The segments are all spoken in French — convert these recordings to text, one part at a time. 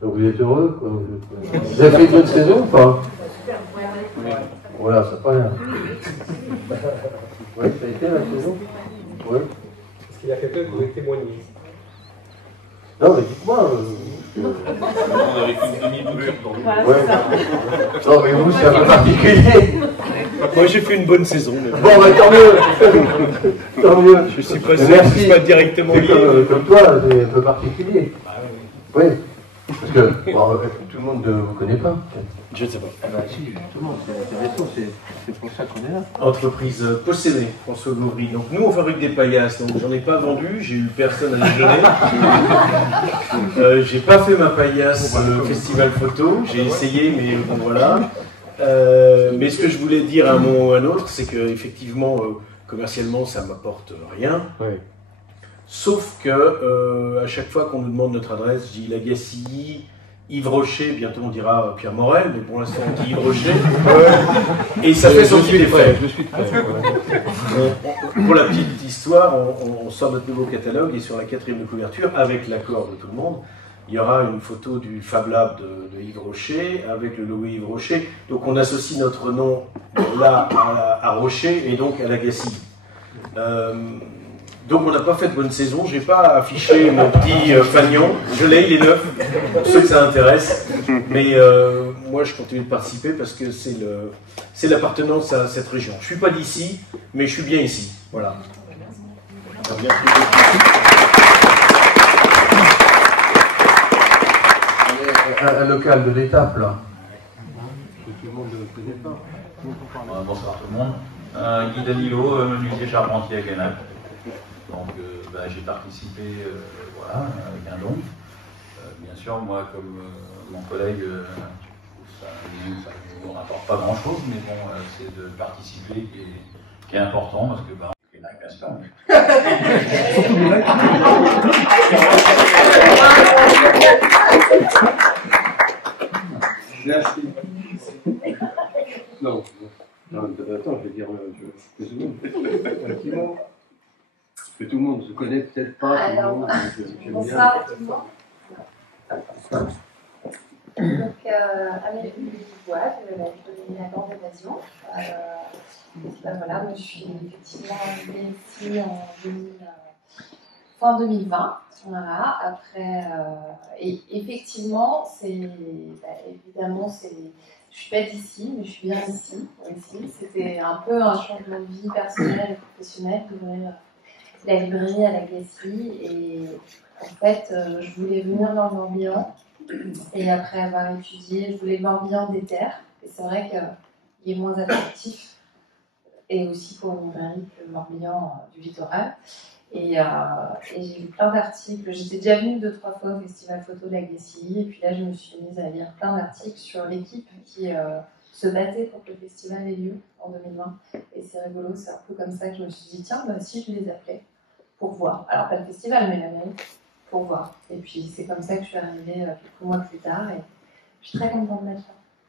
Donc vous êtes heureux, quoi. Vous avez fait une bonne saison ou pas? Voilà, ça pas rien. Oui, ça a été la saison? Oui. Est-ce qu'il y a quelqu'un qui voulait témoigner? Non, mais dites-moi. On avait fait une demi-bouture dans le... Ouais. Non, mais vous, c'est un peu particulier. Moi, j'ai fait une bonne saison. Mais... Bon, bah tant mieux. Tant mieux. Je suis pas sûr que ce soit directement lié. Comme toi, c'est un peu particulier. Oui. Parce que bon, tout le monde ne vous connaît pas. Je ne sais pas. Ah bah si, justement, c'est intéressant, c'est pour ça qu'on est là. Entreprise possédée, François Gauvry. Donc nous, on fabrique des paillasses, donc j'en ai pas vendu, j'ai eu personne à les donner. J'ai pas fait ma paillasse festival photo, j'ai essayé, mais bon voilà. Mais ce que je voulais dire à un moment ou à un autre, c'est qu'effectivement, commercialement, ça m'apporte rien. Oui. Sauf que à chaque fois qu'on nous demande notre adresse, je dis Lagacilly, Yves Rocher, bientôt on dira Pierre Morel, mais pour l'instant on dit Yves Rocher. Et ça fait son petit effet. Je suis prêt. Pour la petite histoire, on sort notre nouveau catalogue et sur la 4e de couverture, avec l'accord de tout le monde, il y aura une photo du Fab Lab de Yves Rocher avec le logo Yves Rocher. Donc on associe notre nom là à Rocher et donc à Lagacilly. Donc on n'a pas fait de bonne saison, j'ai pas affiché mon petit fanion, je l'ai, il est neuf, pour ceux que ça intéresse, mais moi je continue de participer parce que c'est l'appartenance à cette région. Je suis pas d'ici, mais je suis bien ici, voilà. Un local de l'étape là. Que tout le monde ne connaît pas. Bonsoir tout le monde. Guy Danilo, menuisier charpentier à Canac. Donc j'ai participé voilà, avec un don. Bien sûr, moi comme mon collègue, ça ne nous rapporte pas grand chose, mais bon, c'est de participer qui est important parce que Canac, bien sûr. Merci. Non, attends, je vais dire un petit mot. Que tout le monde se connaît peut-être pas. Alors, bonsoir tout le monde. Donc, Amélie Dubois, de la grande évasion. Voilà, moi je suis effectivement arrivée ici en fin 2020. Voilà, après, et effectivement, évidemment, je suis pas d'ici, mais je suis bien ici. C'était un peu un changement de vie personnelle et professionnelle d'ouvrir la librairie à Lagacilly et en fait je voulais venir dans le Morbihan et après avoir étudié je voulais le Morbihan des terres et c'est vrai qu'il est moins attractif et aussi pour une librairie que le Morbihan du littoral et j'ai lu plein d'articles, j'étais déjà venue 2-3 fois au festival photo de Lagacilly et puis là je me suis mise à lire plein d'articles sur l'équipe qui se battait pour que le festival ait lieu en 2020 et c'est rigolo, c'est un peu comme ça que je me suis dit tiens, si je les appelais pour voir, alors pas le festival mais la mairie, pour voir et puis c'est comme ça que je suis arrivée quelques mois plus tard et je suis très contente d'être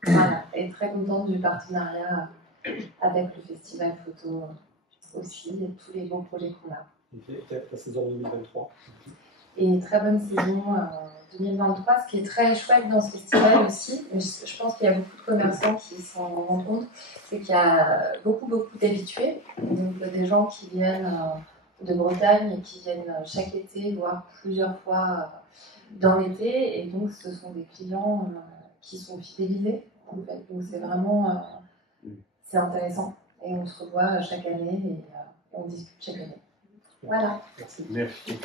là, voilà, et très contente du partenariat avec le festival photo aussi et tous les beaux projets qu'on a. La saison 2023. Et très bonne saison 2023. Ce qui est très chouette dans ce festival aussi, mais je pense qu'il y a beaucoup de commerçants qui s'en rendent compte, c'est qu'il y a beaucoup d'habitués, donc des gens qui viennent de Bretagne et qui viennent chaque été, voire plusieurs fois dans l'été, et donc ce sont des clients qui sont fidélisés en fait. Donc c'est vraiment c'est intéressant et on se revoit chaque année et on discute chaque année. Voilà. Merci. Merci.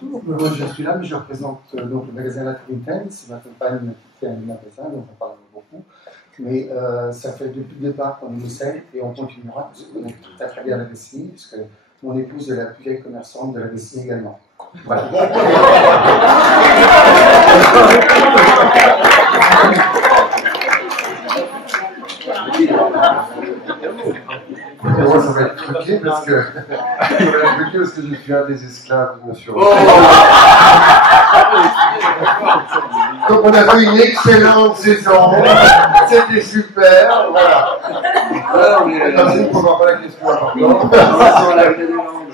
Moi je suis là, mais je représente donc le magasin La Trentaine. C'est ma compagne qui tient le magasin, donc on parle beaucoup. Mais ça fait depuis le départ qu'on essaie et on continuera parce qu'on est tout à travers la Lagacilly, puisque mon épouse est la plus vieille commerçante de la Lagacilly également. Voilà. Moi, ça va être truqué parce que je suis un des esclaves de monsieur. Oh. Donc on a fait une excellente saison, c'était super, voilà. Voilà, on est Merci pour avoir pas la question importante. la Grande.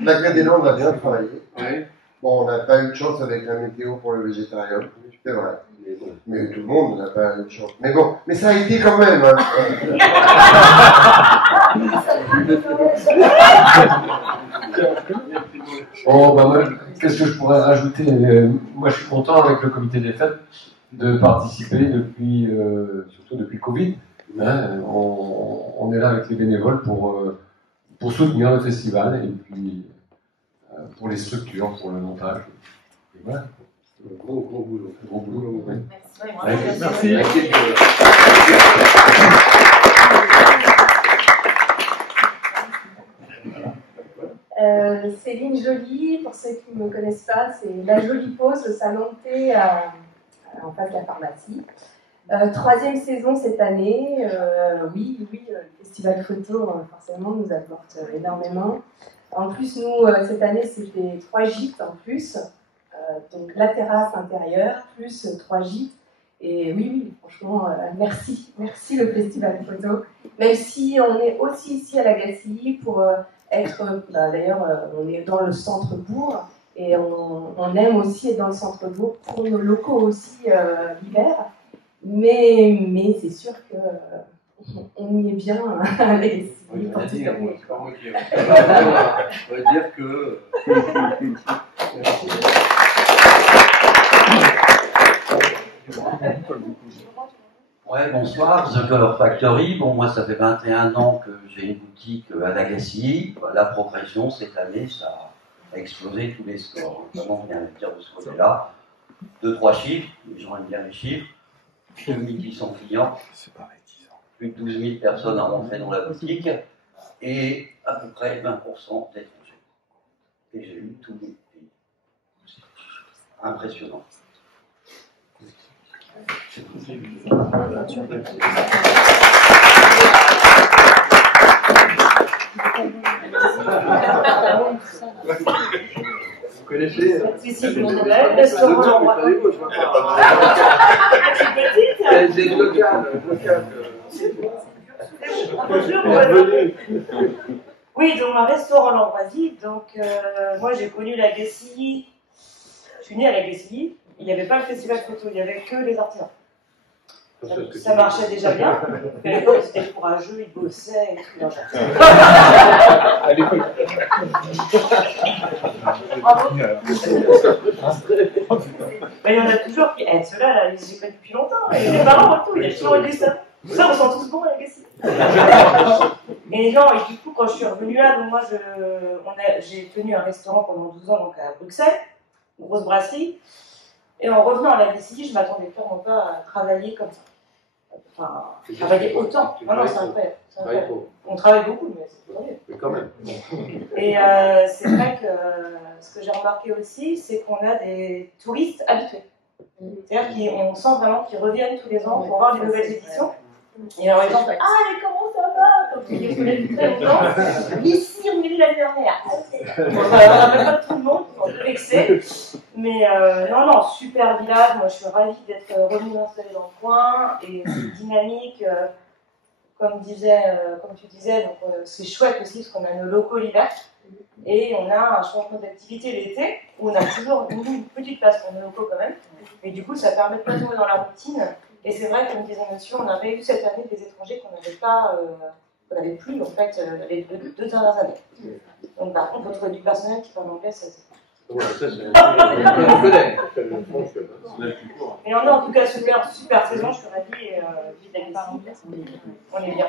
La Grande a bien travaillé. Oui. Bon, on n'a pas eu de chance avec la météo pour le végétarium, c'est vrai. Mais bon. Mais tout le monde n'a pas eu de chance. Mais bon, mais ça a été quand même. Hein. Oh, bah moi, qu'est-ce que je pourrais rajouter? Moi, je suis content avec le comité des fêtes de participer depuis, surtout depuis le Covid. Hein, on est là avec les bénévoles pour soutenir le festival et puis pour les structures, pour le montage. Et voilà. Gros boulot. Gros boulot. Oui. Merci. Céline Joly, pour ceux qui ne me connaissent pas, c'est La Jolie Pause, le salon de thé en face de la pharmacie. 3e saison cette année. Oui, le festival photo, forcément, nous apporte énormément. En plus, nous, cette année, c'était 3 gîtes en plus. Donc la terrasse intérieure, plus 3 gîtes. Et oui, franchement, merci le festival photo. Même si on est aussi ici à la Gacilly pour être, d'ailleurs, on est dans le centre-bourg et on aime aussi être dans le centre-bourg pour nos locaux aussi l'hiver. Mais c'est sûr que on y est bien à la Gacilly. Oui, on va dire que. Ouais, bonsoir, The Color Factory. Bon, moi, ça fait 21 ans que j'ai une boutique à la Gacilly. La progression, cette année, ça a explosé tous les scores. Vraiment, rien à dire de ce côté-là. 2-3 chiffres, les gens aiment bien les chiffres. 2800 clients. Plus de 12 000 personnes à rentrer dans la boutique. Et à peu près 20% d'étrangers. Et j'ai eu tous les pays. Impressionnant. Vous connaissez C'est local. Oui, donc un restaurant L'Ambroisie. Donc moi j'ai connu la Gacilly. Je suis née à la Gacilly. Il n'y avait pas le festival photo, il n'y avait que les artisans. Ça marchait déjà bien. À l'époque, ils étaient courageux, ils bossaient et tout. À l'école. Mais il y en a toujours qui. Ceux-là, là, j'ai pas depuis longtemps. Et les parents et tout, il y a toujours eu ça. Ça, on sent tous bons à la Gacilly. Et non, et du coup, quand je suis revenue là, donc moi, j'ai tenu un restaurant pendant 12 ans donc à Bruxelles, une grosse brasserie. Et en revenant à la Gacilly, je ne m'attendais clairement pas à travailler comme ça. Enfin, travailler autant. Non, non, c'est incroyable. On travaille beaucoup, mais c'est pas mieux. Mais quand même. Et c'est vrai que ce que j'ai remarqué aussi, c'est qu'on a des touristes habitués. C'est-à-dire qu'on sent vraiment qu'ils reviennent tous les ans pour voir les nouvelles éditions. Et par exemple, mais comment ça va? Comme tu les connais depuis très longtemps. Ici, on est vu l'année dernière. On ne rappelle pas tout le monde, on peut vexer. Mais non, super village. Moi, je suis ravie d'être revenue m'installer dans le coin. Et c'est dynamique. Comme tu disais, donc c'est chouette aussi parce qu'on a nos locaux l'hiver. Et on a un changement d'activité l'été où on a toujours une petite place pour nos locaux quand même. Et du coup, ça permet de pas tomber dans la routine. Et c'est vrai, comme disait monsieur, on avait eu cette année des étrangers qu'on n'avait plus en fait les deux dernières années. Donc par contre, retrouver du personnel qui parle anglais, c'est mais on a en tout cas super saison, je suis ravie et vive la Gacilly. On est bien.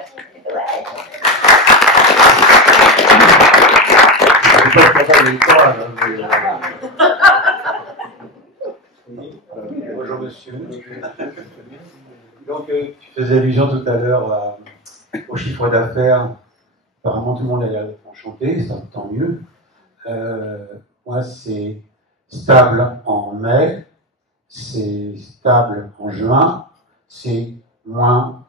Bonjour monsieur. Donc tu faisais allusion tout à l'heure au chiffre d'affaires. Apparemment tout le monde a l'air d'être enchanté, ça tant mieux. Moi c'est stable en mai, c'est stable en juin, c'est moins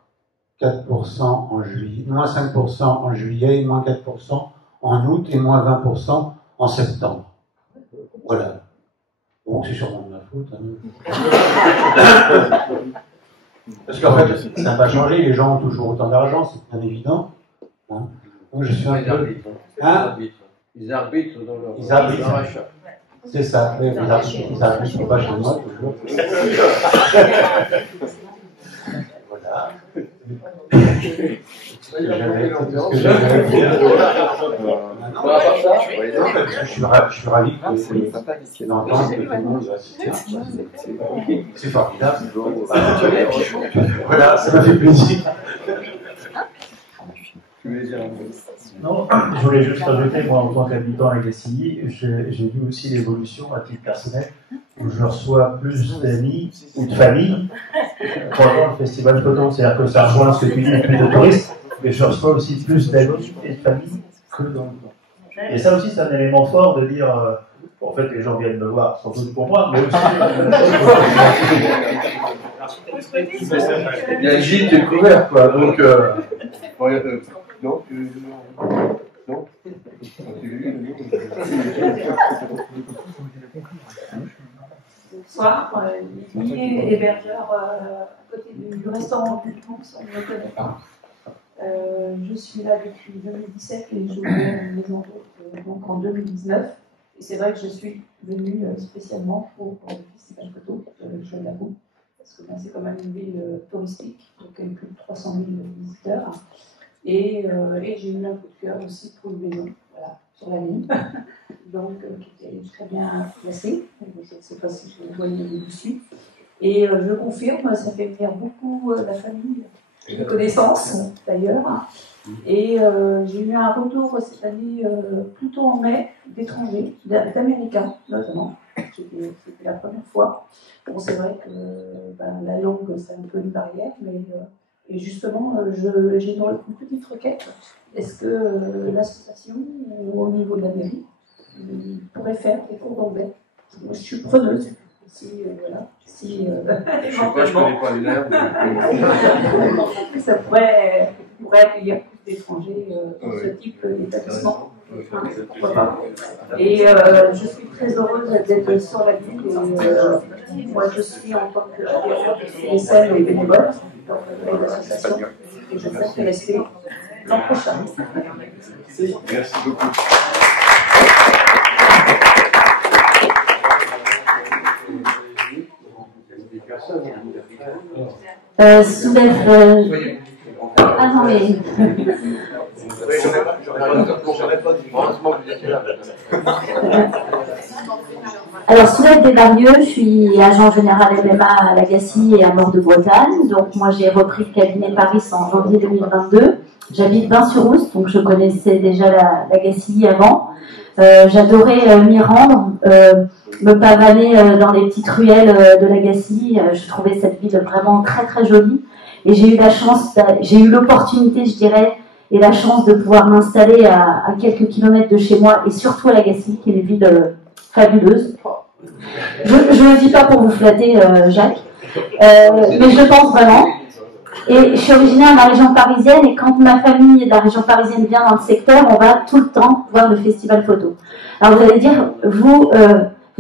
4% en juillet, moins 5% en juillet, moins 4% en août et moins 20% en septembre. Voilà. Bon, c'est sûrement de ma faute. Hein. Parce qu'en fait, ça n'a pas changé, les gens ont toujours autant d'argent, c'est bien évident. Hein. Donc je suis un peu... Hein? Ils arbitrent dans leur... Ils arbitrent. C'est ça, oui, ils arbitrent pas chez moi, toujours. Voilà. Ce que j'avais à dire. Je suis ravi d'entendre que tout le monde va se dire. C'est formidable. Voilà, ça m'a fait plaisir. Non, je voulais juste rajouter, moi, en tant qu'habitant à Gassilly, j'ai vu aussi l'évolution à titre personnel, où je reçois plus d'amis ou de familles pendant le festival photo. C'est-à-dire que ça rejoint ce que tu dis, plus de touristes, mais je reçois aussi plus d'amis et de familles que dans le temps. Et ça aussi, c'est un élément fort de dire, en fait, les gens viennent me voir, sans doute pour moi, mais aussi... Il y a le gîte qui est couvert, quoi, donc... non, non. Bonsoir, Lily, hébergeur à côté du restaurant du Ponce, on ne me connaît pas. Je suis là depuis 2017 et j'ai ouvert une maison d'hôte donc en 2019. Et c'est vrai que je suis venue spécialement pour le festival photo, je l'avoue, parce que c'est quand même une ville touristique, donc il y a plus de 300 000 visiteurs. Et j'ai eu un coup de cœur aussi pour une maison, voilà, sur la ligne, donc qui était très bien placée. Je ne sais pas si je vous voyez dessus. Et je confirme, ça fait venir beaucoup la famille, de connaissances d'ailleurs. Et j'ai eu un retour cette année, plutôt en mai, d'étrangers, d'Américains notamment. C'était la première fois. Bon, c'est vrai que la langue, c'est un peu une barrière, mais et justement, j'ai une petite requête. Est-ce que l'association, ou au niveau de la mairie, pourrait faire des cours d'anglais? Moi, je suis preneuse. Voilà. Si, je connais pas les lèvres. Ça pourrait accueillir plus d'étrangers dans ce type d'établissement. Pourquoi pas. Et je suis très heureuse d'être sur la ville. Moi, je suis en tant que CSM et bénévole dans l'association. Et je souhaite rester l'an prochain. Merci beaucoup. Attendez. Alors, Soulève Desbarieux, je suis agent général MMA à l'Agassi et à Mort-de-Bretagne. Donc, moi, j'ai repris le cabinet Paris en janvier 2022. J'habite Bain-sur-Oust, donc je connaissais déjà l'Agassi avant. J'adorais m'y rendre, me pavaner dans les petites ruelles de l'Agassi. Je trouvais cette ville vraiment très très jolie. Et j'ai eu l'opportunité, je dirais, et la chance de pouvoir m'installer à quelques kilomètres de chez moi, et surtout à l'Agassi, qui est une ville fabuleuse. Je ne le dis pas pour vous flatter, Jacques, mais je le pense vraiment. Et je suis originaire de la région parisienne, et quand ma famille de la région parisienne vient dans le secteur, on va tout le temps voir le festival photo. Alors vous allez dire, vous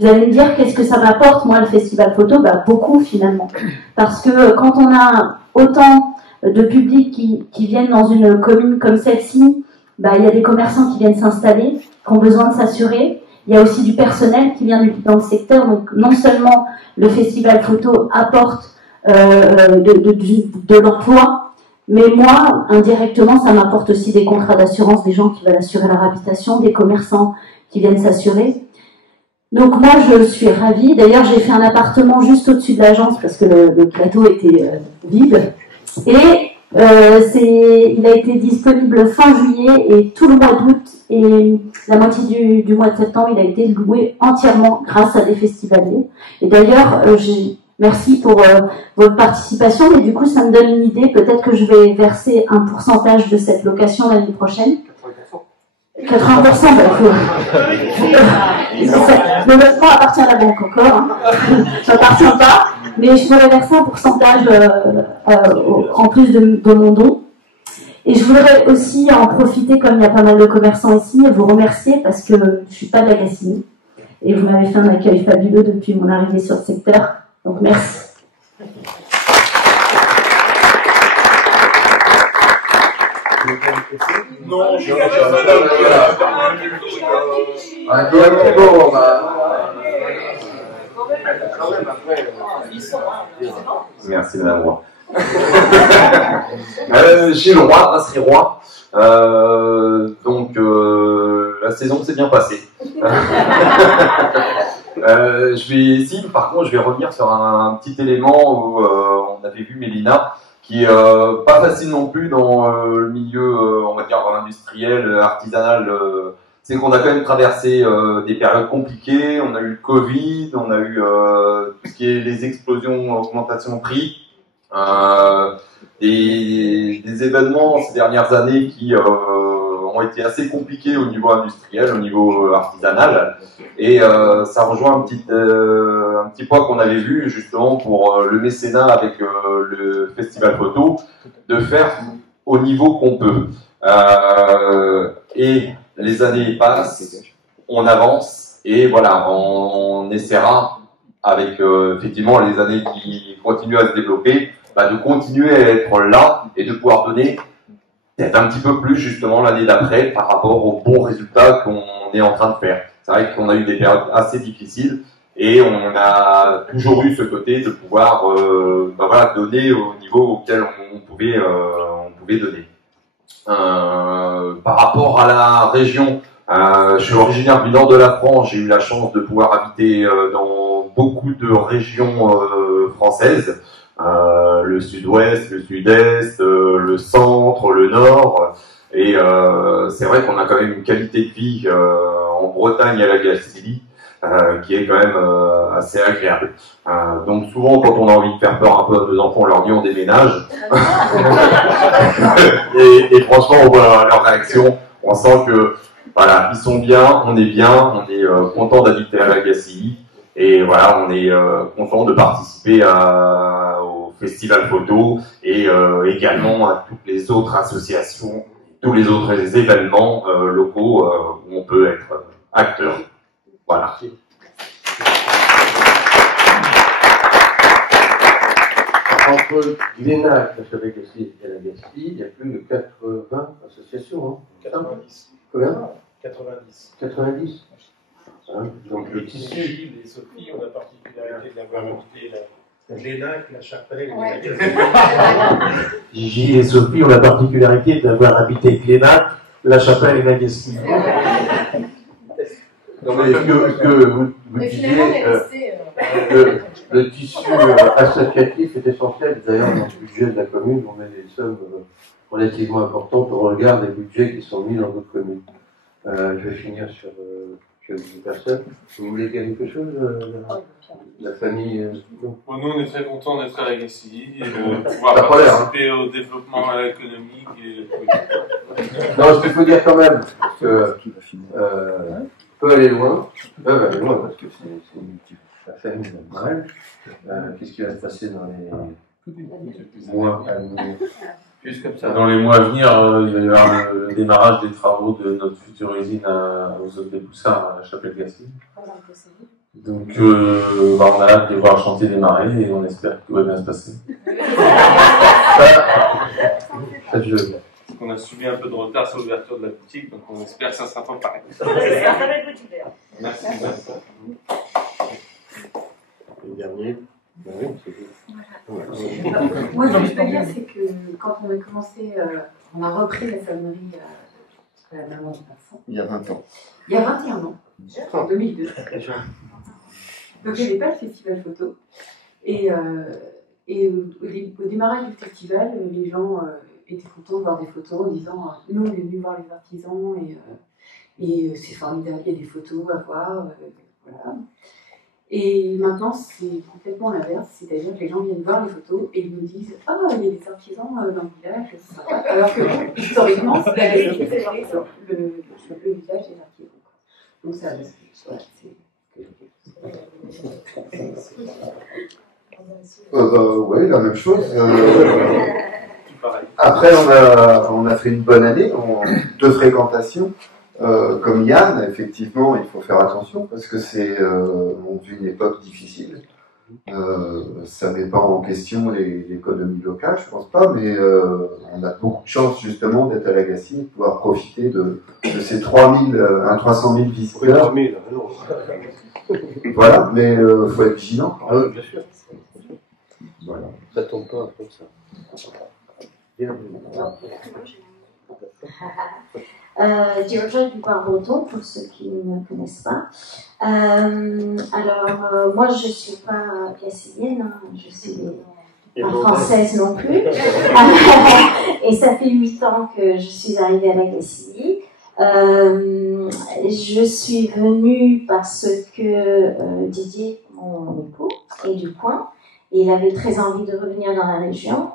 allez me dire qu'est-ce que ça m'apporte, moi, le festival photo? Beaucoup finalement. Parce que quand on a autant de public qui viennent dans une commune comme celle-ci, il y a des commerçants qui viennent s'installer, qui ont besoin de s'assurer. Il y a aussi du personnel qui vient dans le secteur. Donc non seulement le festival photo apporte de l'emploi, mais moi, indirectement, ça m'apporte aussi des contrats d'assurance, des gens qui veulent assurer leur habitation, des commerçants qui viennent s'assurer. Donc moi, je suis ravie. D'ailleurs, j'ai fait un appartement juste au-dessus de l'agence parce que le plateau était vide. Et il a été disponible fin juillet et tout le mois d'août et la moitié du mois de septembre, il a été loué entièrement grâce à des festivaliers. Et d'ailleurs, merci pour votre participation, mais du coup, ça me donne une idée. Peut-être que je vais verser un pourcentage de cette location l'année prochaine. 80%, le logement appartient à la banque encore, hein. Ça n'appartient pas, mais je voudrais verser un pourcentage en plus de mon don. Et je voudrais aussi en profiter, comme il y a pas mal de commerçants ici, et vous remercier parce que je ne suis pas de la Gacilly. Et vous m'avez fait un accueil fabuleux depuis mon arrivée sur le secteur. Donc merci. Non, je Merci Madame Roy. Gilles Roy, brasserie Roy. La saison s'est bien passée. Par contre, je vais revenir sur un petit élément où on avait vu Mélina, qui est pas facile non plus dans le milieu, on va dire, industriel, artisanal. C'est qu'on a quand même traversé des périodes compliquées. On a eu le Covid, on a eu tout ce qui est les explosions, augmentation de prix, des événements ces dernières années qui ont été assez compliqués au niveau industriel, au niveau artisanal, et ça rejoint un petit point qu'on avait vu justement pour le mécénat avec le festival photo, de faire au niveau qu'on peut. Et les années passent, on avance, et voilà, on essaiera avec effectivement les années qui continuent à se développer, de continuer à être là et de pouvoir donner peut-être un petit peu plus justement l'année d'après par rapport aux bons résultats qu'on est en train de faire. C'est vrai qu'on a eu des périodes assez difficiles et on a toujours eu ce côté de pouvoir donner au niveau auquel on pouvait donner. Par rapport à la région, je suis originaire du nord de la France, j'ai eu la chance de pouvoir habiter dans beaucoup de régions françaises. Le sud-ouest, le sud-est, le centre, le nord, et c'est vrai qu'on a quand même une qualité de vie en Bretagne et à la Gacilly qui est quand même assez agréable. Donc souvent quand on a envie de faire peur un peu à nos enfants, on leur dit on déménage, et franchement on voit leur réaction, on sent que voilà, ils sont bien, on est content d'habiter à la Gacilly. Et voilà, on est content de participer au festival photo et également à toutes les autres associations, tous les autres événements locaux où on peut être acteur. Voilà. Entre Glénac, la Chapelle-Gacilly et la Gacilly, il y a plus de 80 associations. Hein. 90. Combien 90. 90. Hein, donc le tissu. Gilles et Sophie ont la particularité de l'avoir habité la Glénac, la Chapelle et la Gacilly. Gilles et Sophie ont la particularité d'avoir habité Glénac, la Chapelle et la Gacilly. Non mais ce que vous disiez, le tissu associatif est essentiel. D'ailleurs, dans le budget de la commune, on met des sommes relativement importantes au regard des budgets qui sont mis dans d'autres communes. Je vais finir sur une personne. Vous voulez dire quelque chose, la famille Nous, on est très contents d'être à la Gacilly et de pouvoir participer au développement économique. Non, ce qu'il faut dire quand même, parce que peut aller loin, parce que c'est la famille normale. Qu'est-ce qui va se passer dans les mois à venir? Juste comme ça. Dans les mois à venir, il va y avoir le démarrage des travaux de notre future usine aux Zones des Poussards à la Chapelle-Gacilly. Donc, on a hâte de voir le chantier démarrer et on espère que tout va bien se passer. On a subi un peu de retard sur l'ouverture de la boutique, donc on espère que ça sera pas pareil. Merci. Le dernier. Moi, ce que je peux dire, c'est que quand on a commencé, on a repris la savonnerie à la maman de Vincent. Il y a 20 ans. Il y a 21 ans, en 2002. Donc, il n'y avait pas le festival photo. Et au démarrage du festival, les gens étaient contents de voir des photos en disant nous, on est venus voir les artisans et c'est formidable, il y a des photos à voir. Voilà. Et maintenant, c'est complètement l'inverse, c'est-à-dire que les gens viennent voir les photos et ils nous disent « Ah, il y a des artisans dans le village, c'est sympa. » Alors que, historiquement, c'est la vérité, c'est le village des artisans. Donc ça, voilà, oui, la même chose. Après, on a fait une bonne année de fréquentation. Comme Yann, effectivement, il faut faire attention parce que c'est une époque difficile. Ça met pas en question l'économie locale, je pense pas, mais on a beaucoup de chance justement d'être à l'Agassiz et de pouvoir profiter de ces 300 000 visiteurs. 3000, non. Voilà, mais faut être vigilant. Ah oui, bien sûr. Voilà. Ça tombe pas comme ça. Deirdre Dubois-Breton, pour ceux qui ne me connaissent pas. Alors, moi, je ne suis pas gassilienne, hein, je suis pas française non plus. Et ça fait 8 ans que je suis arrivée à la Gacilly. Je suis venue parce que Didier, mon époux, est du coin, et il avait très envie de revenir dans la région.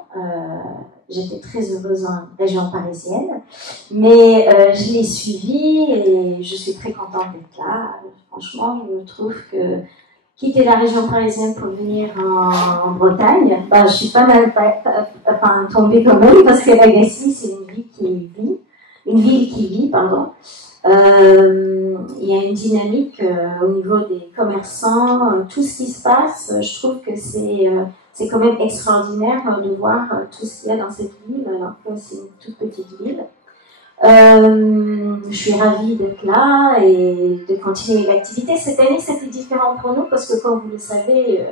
J'étais très heureuse en région parisienne, mais je l'ai suivi et je suis très contente d'être là. Franchement, je trouve que quitter la région parisienne pour venir en Bretagne, bah, je suis pas mal tombée quand même, parce que la Gacilly, c'est une ville qui vit, pardon. Il y a une dynamique au niveau des commerçants, tout ce qui se passe, je trouve que c'est quand même extraordinaire de voir tout ce qu'il y a dans cette ville, alors que c'est une toute petite ville. Je suis ravie d'être là et de continuer l'activité. Cette année, c'était différent pour nous parce que, comme vous le savez,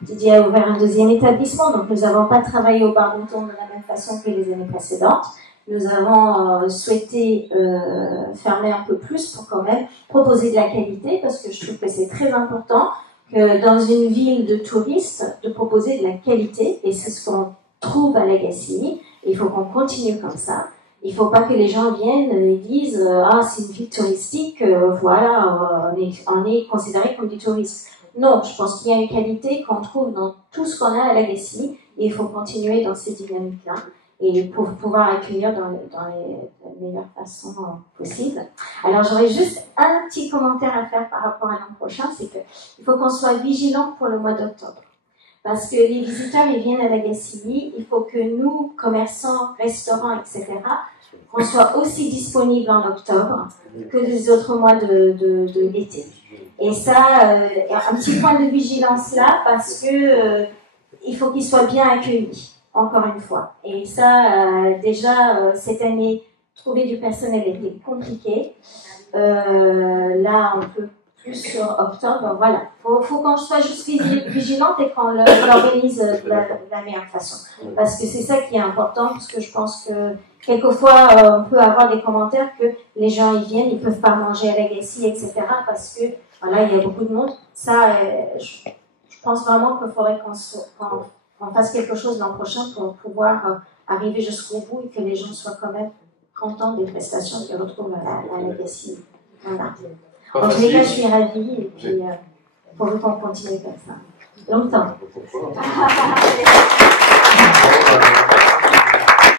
Didier a ouvert un 2e établissement, donc nous n'avons pas travaillé au bar mouton de la même façon que les années précédentes. Nous avons souhaité fermer un peu plus pour quand même proposer de la qualité, parce que je trouve que c'est très important que dans une ville de touristes, de proposer de la qualité, et c'est ce qu'on trouve à la Gacilly. Il faut qu'on continue comme ça. Il ne faut pas que les gens viennent et disent ah, c'est une ville touristique, voilà, on est considéré comme des touristes. Non, je pense qu'il y a une qualité qu'on trouve dans tout ce qu'on a à la Gacilly, et il faut continuer dans ces dynamiques-là, et pour pouvoir accueillir dans les meilleures façons possibles. Alors j'aurais juste un petit commentaire à faire par rapport à l'an prochain, c'est qu'il faut qu'on soit vigilant pour le mois d'octobre. Parce que les visiteurs, ils viennent à la Gacilly, il faut que nous, commerçants, restaurants, etc., qu'on soit aussi disponibles en octobre que les autres mois de l'été. Et ça, un petit point de vigilance là, parce que il faut qu'ils soient bien accueillis. Encore une fois. Et ça, déjà, cette année, trouver du personnel était compliqué. Là, on peut plus sur octobre. Voilà. Faut qu'on soit juste vigilante et qu'on l'organise de la meilleure façon. Parce que c'est ça qui est important, parce que je pense que quelquefois, on peut avoir des commentaires que les gens, ils viennent, ils peuvent pas manger à la Gacilly, etc. Parce que, voilà, il y a beaucoup de monde. Ça, je pense vraiment qu'il faudrait qu'on fasse quelque chose l'an prochain pour pouvoir arriver jusqu'au bout et que les gens soient quand même contents des prestations qu'ils retrouvent à la Gacilly. Voilà. En tous les cas, je suis ravie et puis pour qu'on continue comme ça. Longtemps.